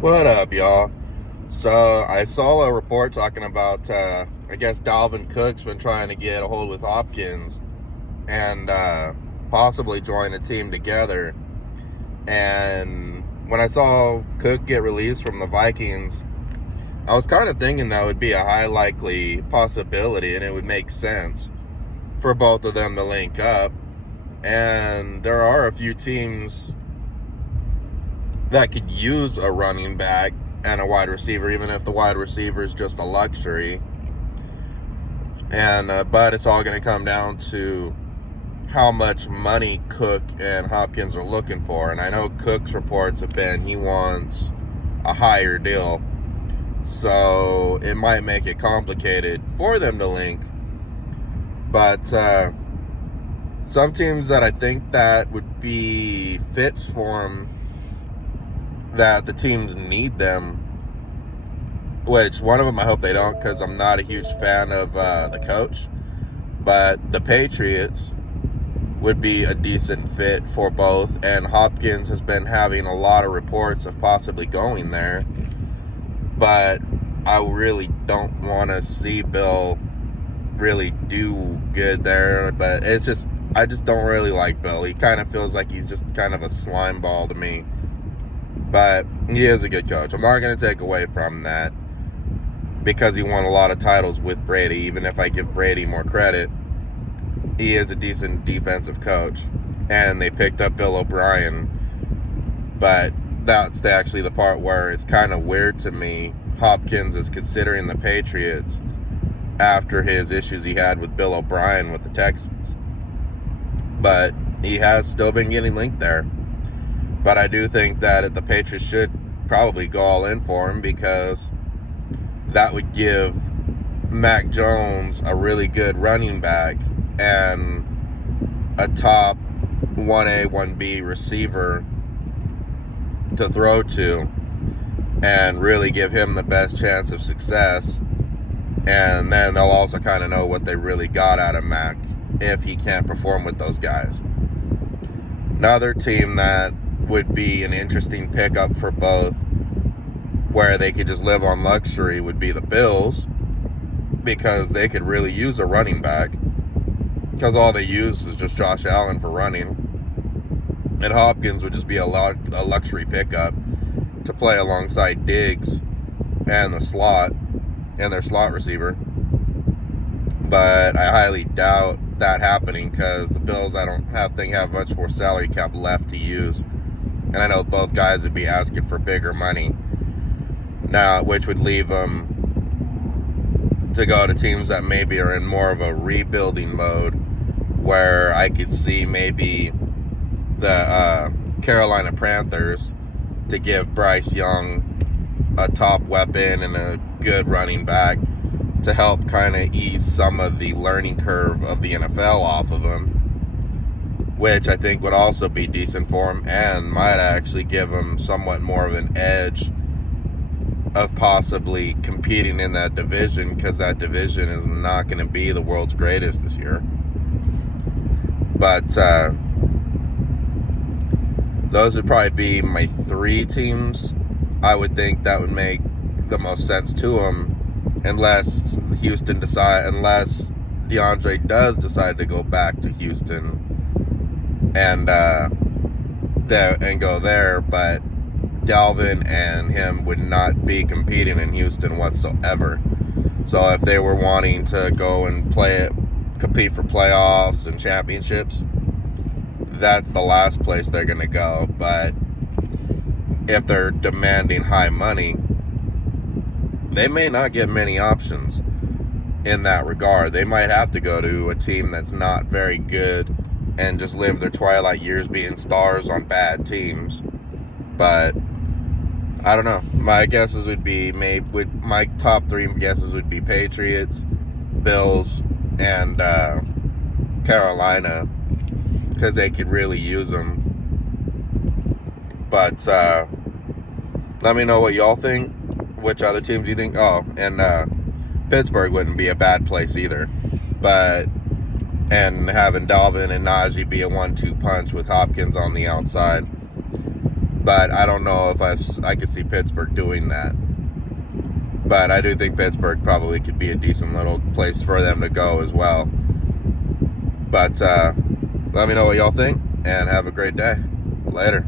What up, y'all? So I saw a report talking about, I guess Dalvin Cook's been trying to get a hold with Hopkins and possibly join a team together. And when I saw Cook get released from the Vikings, I was kind of thinking that would be a high likely possibility and it would make sense for both of them to link up. And there are a few teams that could use a running back and a wide receiver, even if the wide receiver is just a luxury. And but it's all going to come down to how much money Cook and Hopkins are looking for. And I know Cook's reports have been he wants a higher deal, so it might make it complicated for them to link. But some teams that I think that would be fits for him, that the teams need them, which one of them I hope they don't, because I'm not a huge fan of the coach, but the Patriots would be a decent fit for both, and Hopkins has been having a lot of reports of possibly going there, but I really don't want to see Bill really do good there. But it's just, I just don't really like Bill. He kind of feels like he's just kind of a slime ball to me. But he is a good coach. I'm not going to take away from that because he won a lot of titles with Brady. Even if I give Brady more credit, he is a decent defensive coach. And they picked up Bill O'Brien. But that's actually the part where it's kind of weird to me. Hopkins is considering the Patriots after his issues he had with Bill O'Brien with the Texans. But he has still been getting linked there. But I do think that the Patriots should probably go all in for him, because that would give Mac Jones a really good running back and a top 1A, 1B receiver to throw to, and really give him the best chance of success. And then they'll also kind of know what they really got out of Mac if he can't perform with those guys. Another team that would be an interesting pickup for both, where they could just live on luxury, would be the Bills, because they could really use a running back, because all they use is just Josh Allen for running, and Hopkins would just be a luxury pickup to play alongside Diggs and the slot and their slot receiver. But I highly doubt that happening, because the Bills, I don't think have much more salary cap left to use. And I know both guys would be asking for bigger money now, which would leave them to go to teams that maybe are in more of a rebuilding mode, where I could see maybe the Carolina Panthers to give Bryce Young a top weapon and a good running back to help kind of ease some of the learning curve of the NFL off of him, which I think would also be decent for him and might actually give him somewhat more of an edge of possibly competing in that division, because that division is not going to be the world's greatest this year. But those would probably be my three teams I would think that would make the most sense to him, unless DeAndre does decide to go back to Houston and go there. But Dalvin and him would not be competing in Houston whatsoever. So if they were wanting to go and compete for playoffs and championships, that's the last place they're going to go. But if they're demanding high money, they may not get many options in that regard. They might have to go to a team that's not very good and just live their twilight years being stars on bad teams. But I don't know. My guesses would be my top three guesses would be Patriots, Bills, and Carolina, because they could really use them. But let me know what y'all think. Which other teams do you think? Oh, and Pittsburgh wouldn't be a bad place either. And having Dalvin and Najee be a 1-2 punch with Hopkins on the outside. but I don't know if I could see Pittsburgh doing that. But I do think Pittsburgh probably could be a decent little place for them to go as well. But let me know what y'all think, and have a great day. Later.